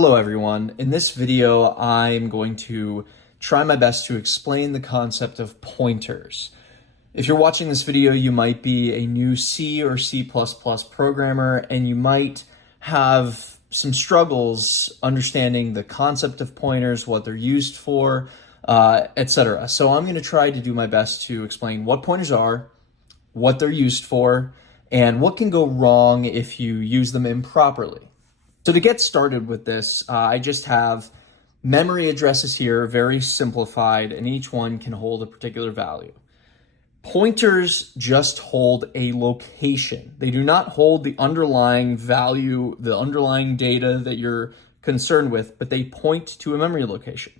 Hello everyone. In this video, I'm going to try my best to explain the concept of pointers. If you're watching this video, you might be a new C or C++ programmer, and you might have some struggles understanding the concept of pointers, what they're used for, etc. So I'm going to try to do my best to explain what pointers are, what they're used for, and what can go wrong if you use them improperly. So to get started with this, I just have memory addresses here, very simplified, and each one can hold a particular value. Pointers just hold a location. They do not hold the underlying value, the underlying data that you're concerned with, but they point to a memory location.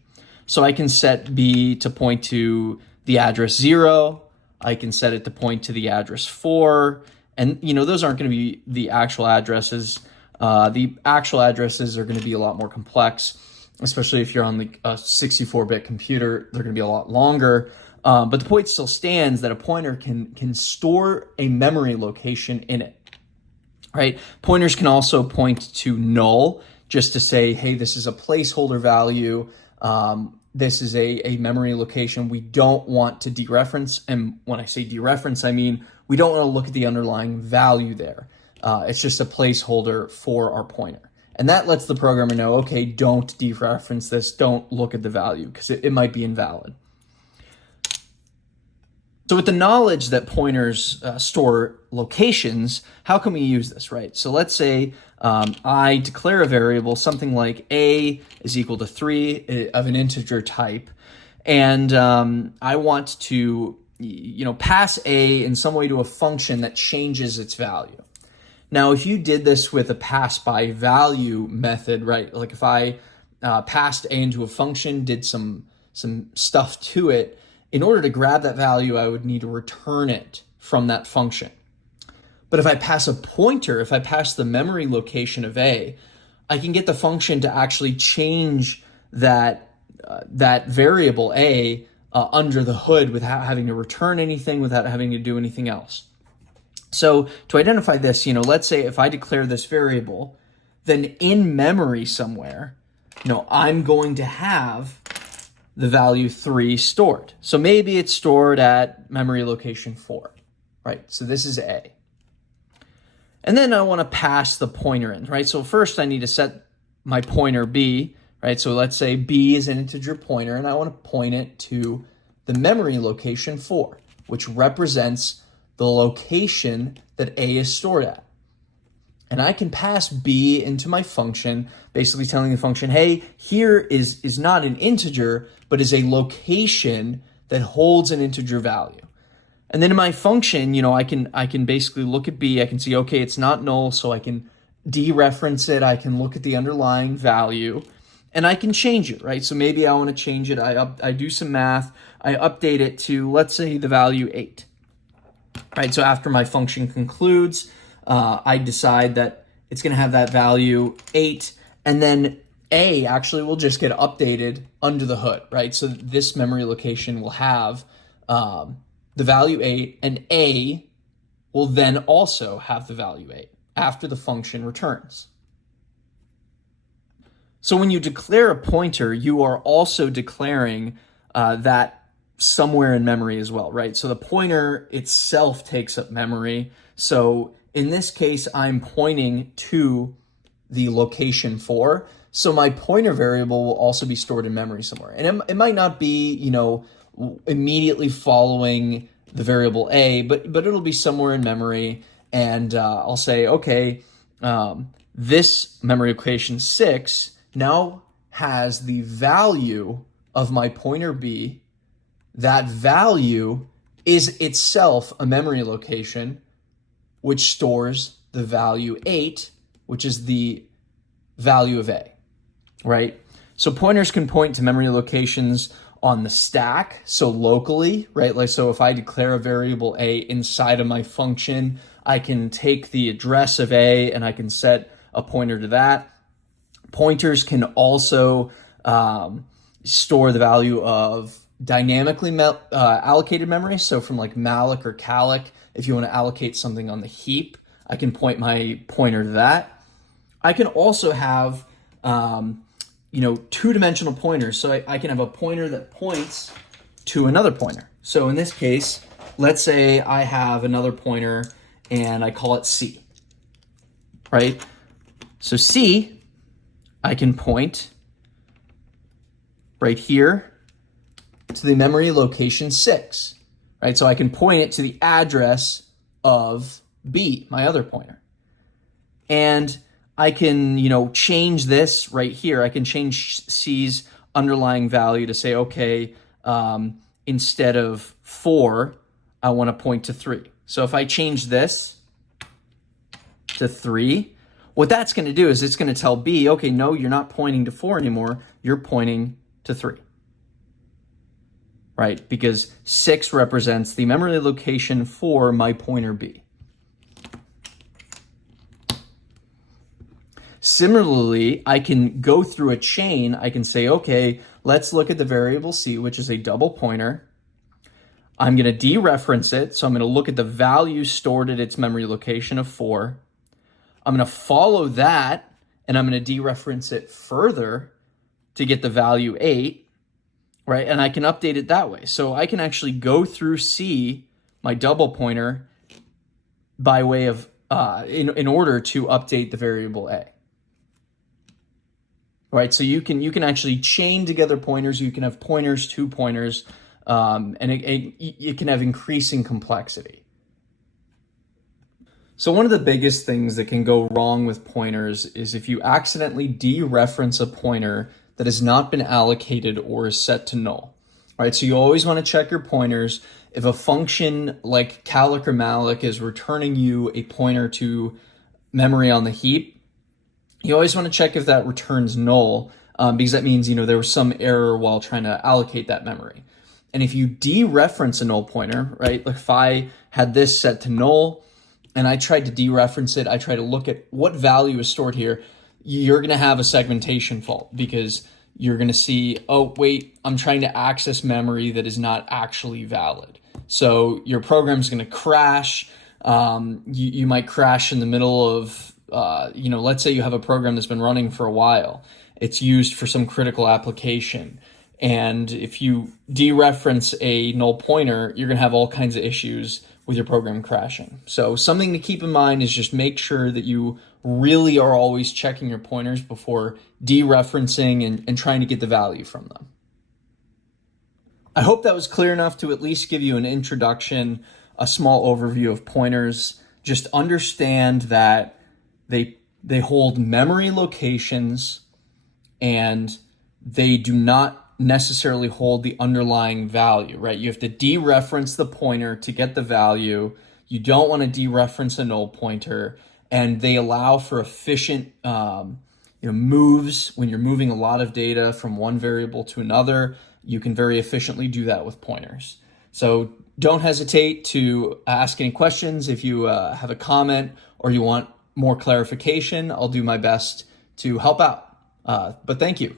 So I can set B to point to the address 0. I can set it to point to the address 4. And, those aren't going to be the actual addresses. The actual addresses are going to be a lot more complex, especially if you're on a 64-bit computer. They're going to be a lot longer. But the point still stands that a pointer can store a memory location in it, right? Pointers can also point to null, just to say, hey, this is a placeholder value. This is a memory location we don't want to dereference. And when I say dereference, I mean we don't want to look at the underlying value there. It's just a placeholder for our pointer. And that lets the programmer know, okay, don't dereference this, don't look at the value, because it might be invalid. So with the knowledge that pointers store locations, how can we use this, right? So let's say I declare a variable, something like a is equal to 3 of an integer type, and I want to pass a in some way to a function that changes its value. Now, if you did this with a pass by value method, right? Like if I passed a into a function, did some stuff to it, in order to grab that value, I would need to return it from that function. But if I pass a pointer, if I pass the memory location of a, I can get the function to actually change that variable a under the hood without having to return anything, without having to do anything else. So to identify this, let's say if I declare this variable, then in memory somewhere, I'm going to have the value 3 stored. So maybe it's stored at memory location 4, right? So this is A. And then I want to pass the pointer in, right? So first I need to set my pointer B, right? So let's say B is an integer pointer, and I want to point it to the memory location 4, which represents the location that A is stored at. And I can pass B into my function, basically telling the function, hey, here is not an integer, but is a location that holds an integer value. And then in my function, I can basically look at B, I can see, okay, it's not null, so I can dereference it, I can look at the underlying value, and I can change it, right? So maybe I want to change it, I do some math, I update it to, let's say, the value 8. Right, so after my function concludes, I decide that it's going to have that value 8, and then A actually will just get updated under the hood, right? So this memory location will have the value 8, and A will then also have the value 8 after the function returns. So when you declare a pointer, you are also declaring that somewhere in memory as well, right? So the pointer itself takes up memory. So in this case, I'm pointing to the location 4. So my pointer variable will also be stored in memory somewhere. And it might not be, immediately following the variable A, but it'll be somewhere in memory. And I'll say, okay, this memory location 6 now has the value of my pointer B. That value is itself a memory location which stores the value 8, which is the value of A, right? So pointers can point to memory locations on the stack, so locally, right? Like, so if I declare a variable A inside of my function, I can take the address of A and I can set a pointer to that. Pointers can also store the value of dynamically allocated memory. So from like malloc or calloc, if you want to allocate something on the heap, I can point my pointer to that. I can also have two-dimensional pointers. So I can have a pointer that points to another pointer. So in this case, let's say I have another pointer and I call it C, right? So C, I can point right here to the memory location 6, right? So I can point it to the address of B, my other pointer. And I can, change this right here. I can change C's underlying value to say, okay, instead of 4, I want to point to 3. So if I change this to 3, what that's going to do is it's going to tell B, okay, no, you're not pointing to 4 anymore. You're pointing to 3. Right? Because 6 represents the memory location for my pointer B. Similarly, I can go through a chain. I can say, okay, let's look at the variable C, which is a double pointer. I'm going to dereference it. So I'm going to look at the value stored at its memory location of 4. I'm going to follow that, and I'm going to dereference it further to get the value 8, right? And I can update it that way. So I can actually go through C, my double pointer, by way of, in order to update the variable A. Right, so you can actually chain together pointers. You can have pointers to pointers, and it can have increasing complexity. So one of the biggest things that can go wrong with pointers is if you accidentally dereference a pointer that has not been allocated or is set to null. Right, so you always want to check your pointers. If a function like calloc or malloc is returning you a pointer to memory on the heap, you always want to check if that returns null, because that means, there was some error while trying to allocate that memory. And if you dereference a null pointer, right, like if I had this set to null and I tried to dereference it, I try to look at what value is stored here, you're going to have a segmentation fault because you're going to see, oh, wait, I'm trying to access memory that is not actually valid. So your program's going to crash. You might crash in the middle of let's say you have a program that's been running for a while. It's used for some critical application. And if you dereference a null pointer, you're going to have all kinds of issues with your program crashing. So something to keep in mind is just make sure that you really are always checking your pointers before dereferencing and trying to get the value from them. I hope that was clear enough to at least give you an introduction, a small overview of pointers. Just understand that they hold memory locations and they do not necessarily hold the underlying value, right? You have to dereference the pointer to get the value. You don't want to dereference a null pointer, and they allow for efficient moves. When you're moving a lot of data from one variable to another, you can very efficiently do that with pointers. So don't hesitate to ask any questions. If you have a comment or you want more clarification, I'll do my best to help out. But thank you.